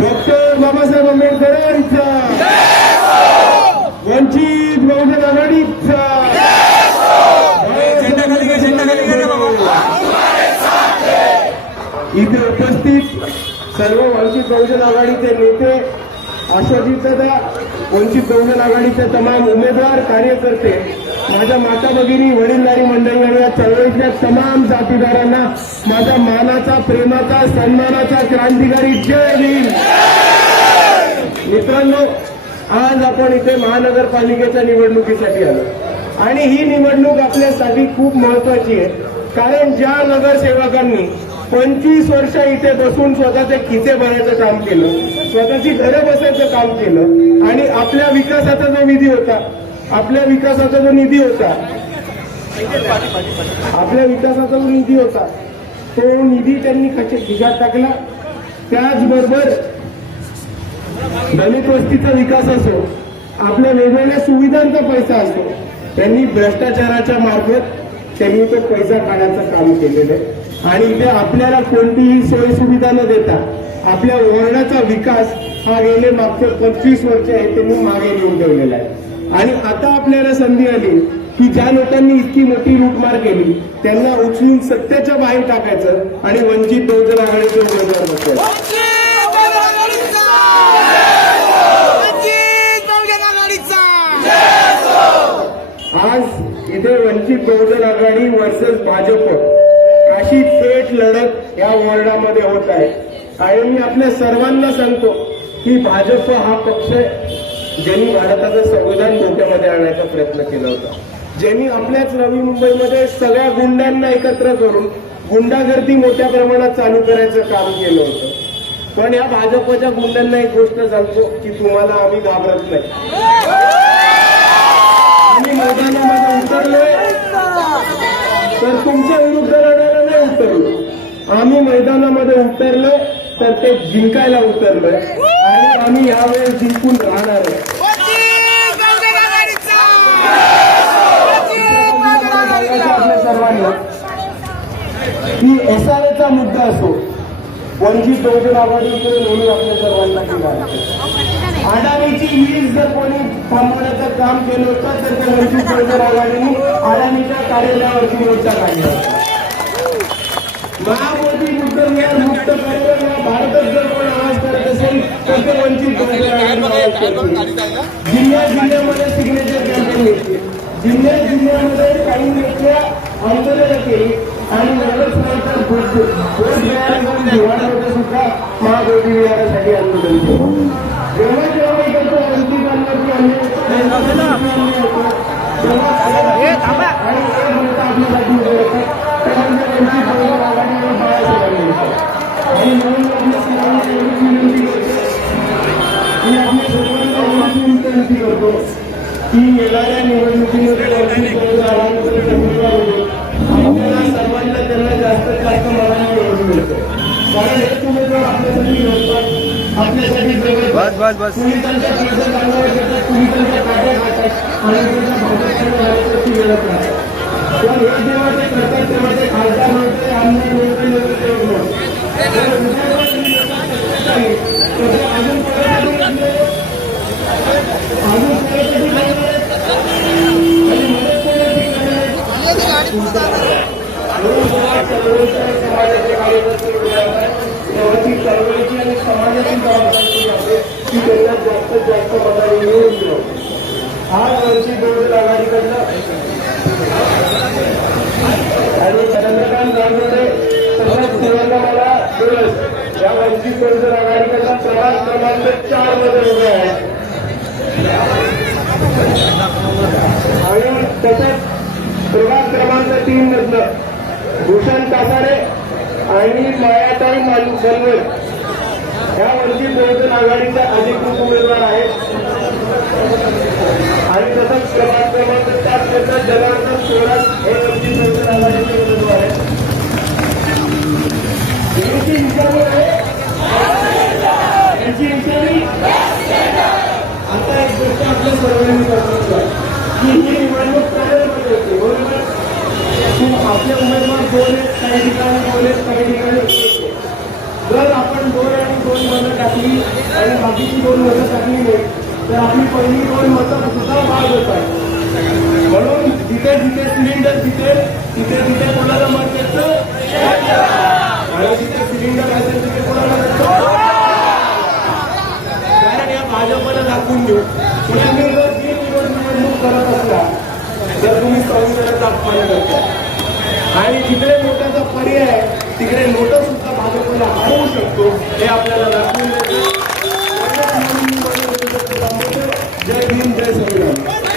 Doctor Babasaheb आंबेडकरांचा, वंचित बहुजन आघाडीचा, इथे उपस्थित सर्व वंचित बहुजन आघाडीचे नेते, आशाजीतदादा, वंचित बहुजन आघाडीचे तमाम उमेदवार, कार्यकर्ते, माझ्या माता भगिनी, वडीलधारी मंडळी आणि या चळवळीतल्या तमाम जातीदारांना माझा मानाचा, प्रेमाचा, सन्मानाचा क्रांतिकारी जय भीम. मित्रांनो, आज आपण इथे महानगरपालिकेच्या निवडणुकीसाठी आलो आणि ही निवडणूक आपल्यासाठी खूप महत्वाची आहे. कारण ज्या नगरसेवकांनी 25 वर्ष इथे बसून स्वतःचे खिसे भरायचं काम केलं, स्वतःची घरं बसायचं काम केलं आणि आपल्या विकासाचा जो निधी होता, आपल्या विकासाचा जो निधी होता तो निधी त्यांनी खिशात टाकला. त्याचबरोबर दलित वस्तीचा विकास असो, आपल्या वेगवेगळ्या सुविधांचा पैसा असो, त्यांनी भ्रष्टाचाराच्या मार्फत त्यांनी तो पैसा काढायचं काम केलेलं आहे. आणि इथे आपल्याला कोणतीही सोयी सुविधा न देता आपल्या वॉर्डाचा विकास हा गेले मागचे 25 वर्ष आहे त्यांनी मागे घेऊन ठेवलेला आहे. आणि आता आपल्याला संधी आली की ज्या लोकांनी इतकी मोठी लूटमार केली त्यांना उचलून सत्तेच्या बाहेर टाकायचं आणि वंचित बहुजन आघाडीचे उमेदवार बसवायचे. आज इथे वंचित बहुजन आघाडी वर्सेस भाजप अशी थेट लढत या वॉर्डामध्ये होत आहे. आणि मी आपल्या सर्वांना सांगतो की भाजप हा पक्ष ज्यांनी भारताचं संविधान धोक्यामध्ये आणण्याचा प्रयत्न केला होता, ज्यांनी आपल्याच नवी मुंबईमध्ये सगळ्या गुंडांना एकत्र करून गुंडागर्दी मोठ्या प्रमाणात चालू करायचं काम केलं होतं. पण या भाजपच्या गुंडांना एक गोष्ट सांगतो की तुम्हाला आम्ही घाबरत नाही. आम्ही मैदानामध्ये उतरलोय तर तुमच्या विरुद्ध लढायला नाही उतरलो. आम्ही मैदानामध्ये उतरलोय तर ते जिंकायला उतरलोय आणि आम्ही यावेळेस जिंकून राहणार आहे. आपल्या सर्वांना की एसआरएचा मुद्दा असो, वंचित बहुजन आघाडीकडे नेहमी आपल्या सर्वांना केला. अडाणीची वीज जर कोणी थांबवण्याचं काम केलं होतं तर त्या वंचित बहुजन आघाडीने अडाणीच्या कार्यालयावरती मोर्चा काढला. महामोदी मुद्देदार मुक्त करून भारतात जर कोण आवाज करत असेल तर ते वंचित बहुजन आघाडी. जिल्ह्यामध्ये सिग्नेचर कॅम्पेन घेतली, जिल्ह्यामध्ये काही नेत्या आंदोलनं केली आणि नगरसेवकांचा हिवाळ्यामध्ये सुद्धा महाबोधी विहारासाठी आंदोलन केलं. जेव्हा जेव्हा इकडचं वंचितांवरती आणि आपल्यासाठी उभे होतात त्यानंतर वंचित बहुजन आघाडी आणि बाळासाहेबांनी आणि म्हणून आपल्या विनंती करतो की येणाऱ्या निवडणुकीमध्ये वंचित बहुजन आघाडीकडे आपल्याला सर्वांना त्यांना जास्तीत जास्त मनाने निवडून मिळतं. कारण हे उमेदवार आपल्यासाठी लढतात, आपल्यासाठी पोलिसांच्या कर्ज चांगलं घेतात, पोलिसांच्या काट्या खातात आणि त्यांच्या भाजपची लढत नाही. पण हे जेव्हा ते करतात तेव्हा ते खासदार नव्हते, आमदार नव्हते, समाजाचे कार्यकर्ते चळवळीची आणि समाजाची जबाबदारी आहे की त्यांना जास्तीत जास्त मताने निवडून दिलं. आज वंचित बहुजन आघाडीकडनं आणि चंद्रकांत गांगुर्डे सर्वात सर्वांना मला दिवस या वंचित बहुजन आघाडीकडनं प्रभाग क्रमांक 4 मध्ये उभे आहेत आणि तसंच प्रभाग क्रमांक 3 मधलं भूषण कासारे आणि मायाताई बनवल ह्या वंचित बहुजन आघाडीच्या अधिकृत उमेदवार आहेत. आणि तसंच प्रभाग क्रमांक 4 मधलं जनार्दन सोरात हे वंचित बहुजन आघाडीचे उमेदवार आहेत. यांची विचारणी आहे, यांची विचारणी आता एक गोष्ट आपल्या सर्वांनी करतो की ही निवडणूक पॅनलमध्ये होते, बरोबर. आपले उमेदवार 2 आहेत, काही ठिकाणी 2 आहेत, काही ठिकाणी 1 आहे. जर आपण 2 आणि 2 मतं टाकली आणि बाकीची 2 मतं टाकली नाही तर आपली पहिली 2 मतं सुद्धा बाद होत आहे. म्हणून जिथे जिथे सिलेंडर जिथे तिथे तिथे कोणाला मत द्यायचं आणि जिथे सिलेंडर असेल तिथे कोणाला द्यायचं. कारण या भाजपला दाखवून देऊ तुम्ही जर निवडणूक करत असला तर तुम्ही संविधानाचा अपमान करता आणि जिकडे नोटाचा पर्याय तिकडे नोटा सुद्धा भाजपला हरवू शकतो हे आपल्याला दाखवून देतं. जय भीम, जय संविधान.